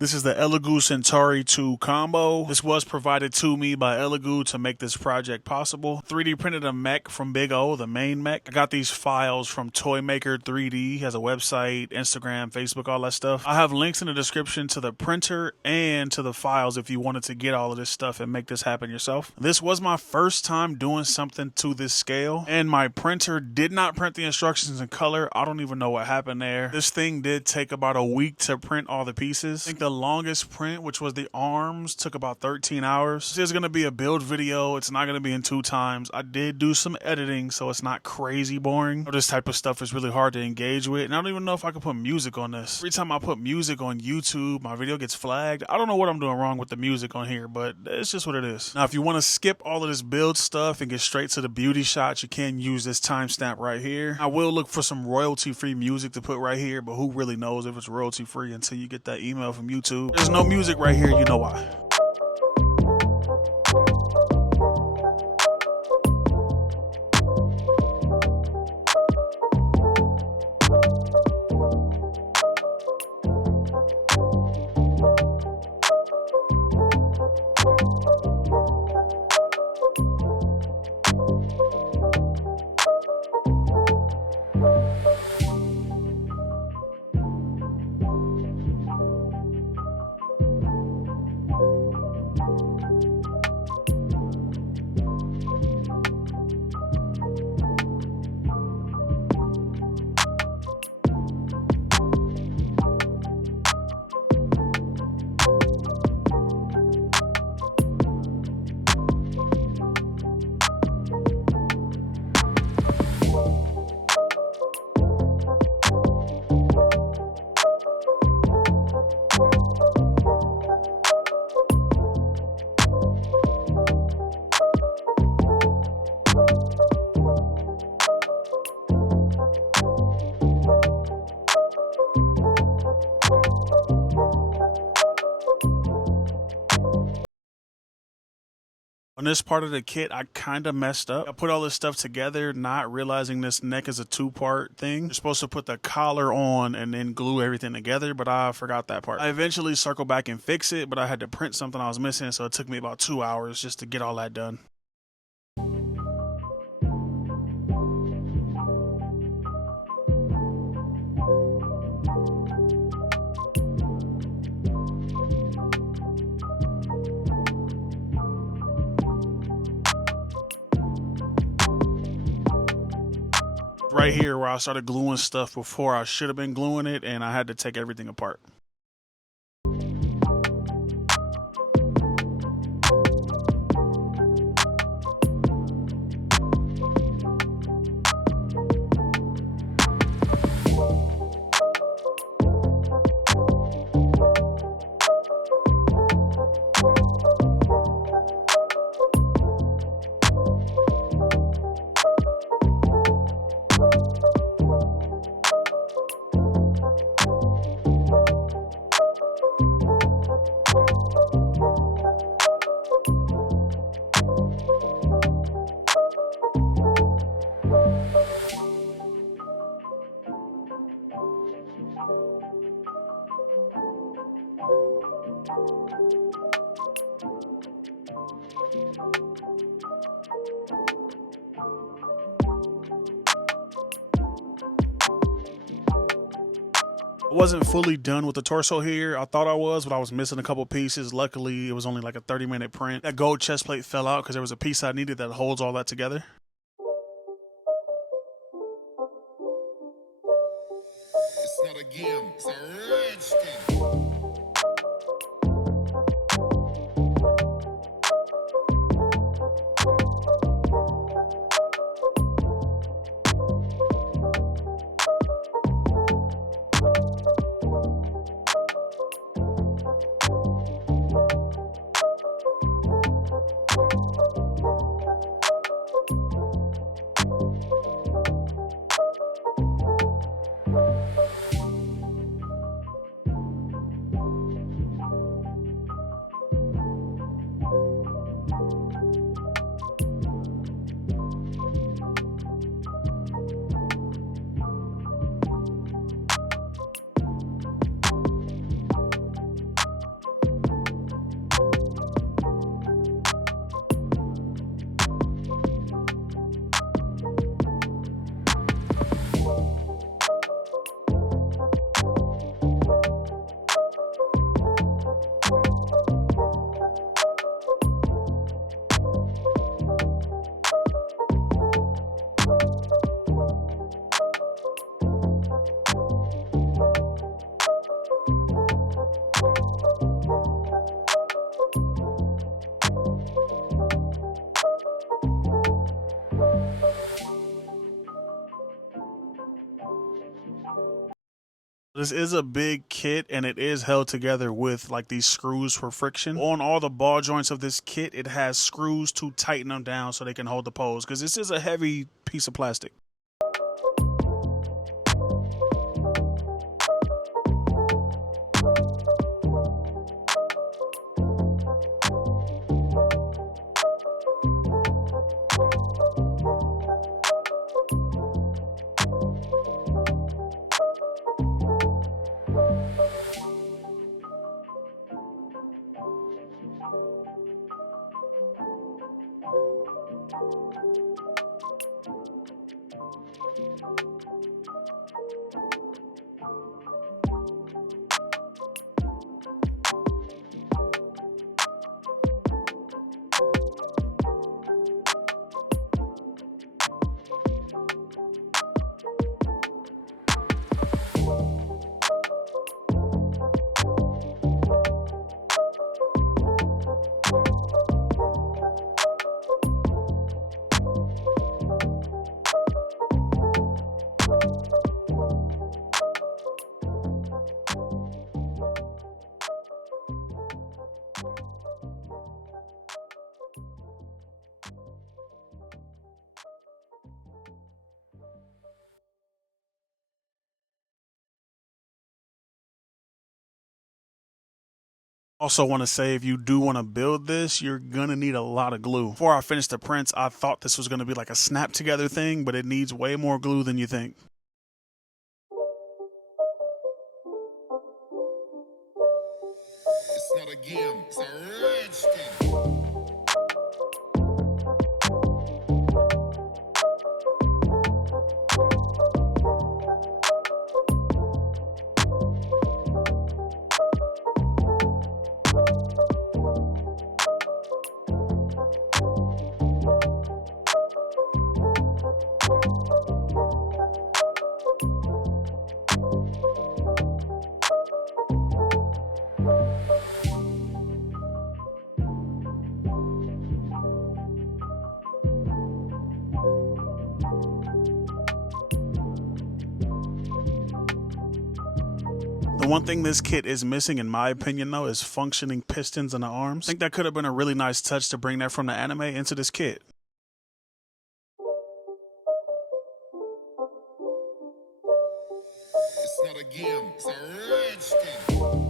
This is the Elegoo Centauri 2 combo. This was provided to me by Elegoo to make this project possible. 3D printed a mech from Big O, the main mech. I got these files from Toy Maker 3D. He has a website, Instagram, Facebook, all that stuff. I have links in the description to the printer and to the files if you wanted to get all of this stuff and make this happen yourself. This was my first time doing something to this scale, and my printer did not print the instructions in color. I don't even know what happened there. This thing did take about a week to print all the pieces. I think the longest print, which was the arms, took about 13 hours. This is going to be a build video. It's not going to be in 2 times. I did do some editing, so it's not crazy boring. This type of stuff is really hard to engage with, and I don't even know if I can put music on this. Every time I put music on YouTube, my video gets flagged. I don't know what I'm doing wrong with the music on here, but it's just what it is. Now, if you want to skip all of this build stuff and get straight to the beauty shots, you can use this timestamp right here. I will look for some royalty-free music to put right here, but who really knows if it's royalty-free until you get that email from YouTube. There's no music right here, you know why. On this part of the kit, I kind of messed up. I put all this stuff together, not realizing this neck is a 2-part thing. You're supposed to put the collar on and then glue everything together, but I forgot that part. I eventually circled back and fix it, but I had to print something I was missing, so it took me about 2 hours just to get all that done. Right here where I started gluing stuff before I should have been gluing it, and I had to take everything apart. I wasn't fully done with the torso here. I thought I was, but I was missing a couple pieces. Luckily, it was only like a 30-minute print. That gold chest plate fell out because there was a piece I needed that holds all that together. It's not a game, it's a rich thing. This is a big kit and it is held together with like these screws for friction. On all the ball joints of this kit, it has screws to tighten them down so they can hold the pose, because this is a heavy piece of plastic. Also want to say, if you do want to build this, you're gonna need a lot of glue. Before I finished the prints, I thought this was gonna be like a snap together thing, but it needs way more glue than you think. It's not a game, it's a rich thing. The one thing this kit is missing, in my opinion, though, is functioning pistons in the arms. I think that could have been a really nice touch to bring that from the anime into this kit. It's not a game, it's a rich thing.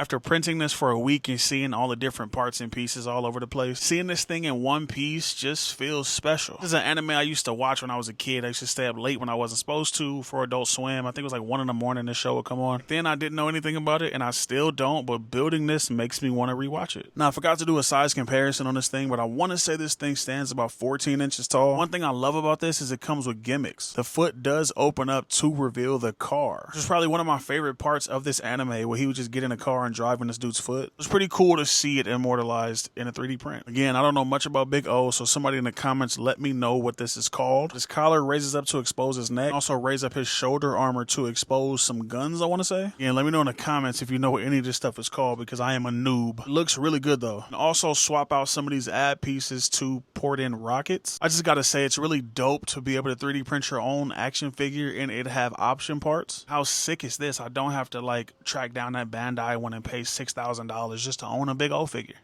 After printing this for a week and seeing all the different parts and pieces all over the place, seeing this thing in one piece just feels special. This is an anime I used to watch when I was a kid. I used to stay up late when I wasn't supposed to for Adult Swim. I think it was like 1 in the morning this show would come on. Then I didn't know anything about it, and I still don't, but building this makes me want to rewatch it. Now, I forgot to do a size comparison on this thing, but I want to say this thing stands about 14 inches tall. One thing I love about this is it comes with gimmicks. The foot does open up to reveal the car. This is probably one of my favorite parts of this anime, where he would just get in a car and drive in this dude's foot. It was pretty cool to see it immortalized in a 3D print. Again, I don't know much about Big O, so somebody in the comments let me know what this is called. His collar raises up to expose his neck, also raise up his shoulder armor to expose some guns, I want to say. Again, let me know in the comments if you know what any of this stuff is called, because I am a noob. It looks really good though. And also swap out some of these ad pieces to port in rockets. I just gotta say, it's really dope to be able to 3D print your own action figure and it have option parts. How sick is this? I don't have to like track down that Bandai one and pay $6,000 just to own a Big O figure.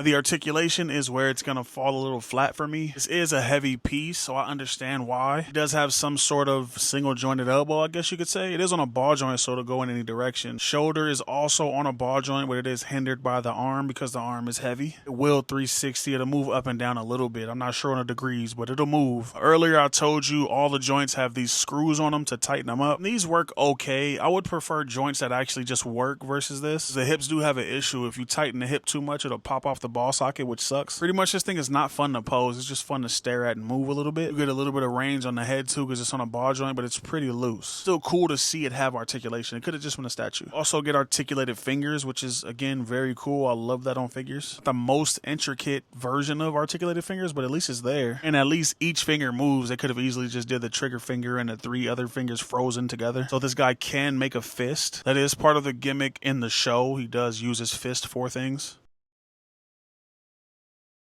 The articulation is where it's going to fall a little flat for me. This is a heavy piece, so I understand why. It does have some sort of single jointed elbow, I guess you could say. It is on a ball joint, so it'll go in any direction. Shoulder is also on a ball joint, but it is hindered by the arm because the arm is heavy. It will 360. It'll move up and down a little bit. I'm not sure on the degrees, but it'll move. Earlier, I told you all the joints have these screws on them to tighten them up. These work okay. I would prefer joints that actually just work versus this. The hips do have an issue. If you tighten the hip too much, it'll pop off the ball socket, which sucks. Pretty much this thing is not fun to pose. It's just fun to stare at and move a little bit. You get a little bit of range on the head too because it's on a ball joint, but it's pretty loose. Still cool to see it have articulation. It could have just been a statue. Also get articulated fingers, which is again very cool. I love that on figures. The most intricate version of articulated fingers, but at least it's there. And at least each finger moves. They could have easily just did the trigger finger and the 3 other fingers frozen together. So this guy can make a fist. That is part of the gimmick in the show. He does use his fist for things.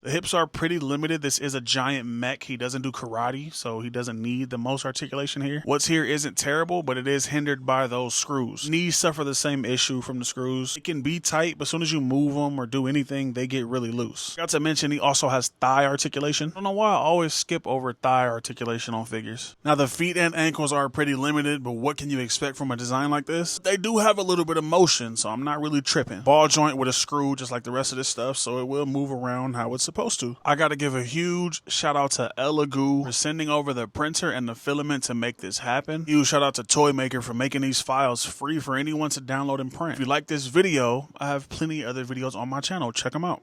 The hips are pretty limited. This is a giant mech. He doesn't do karate, so he doesn't need the most articulation here. What's here isn't terrible, but it is hindered by those screws. Knees suffer the same issue from the screws. It can be tight, but as soon as you move them or do anything, they get really loose. Got to mention, he also has thigh articulation. I don't know why I always skip over thigh articulation on figures. Now, the feet and ankles are pretty limited, but what can you expect from a design like this? They do have a little bit of motion, so I'm not really tripping. Ball joint with a screw, just like the rest of this stuff, so it will move around how it's supposed to. I gotta give a huge shout out to Elegoo for sending over the printer and the filament to make this happen. Huge shout out to Toy Maker for making these files free for anyone to download and print. If you like this video, I have plenty of other videos on my channel. Check them out.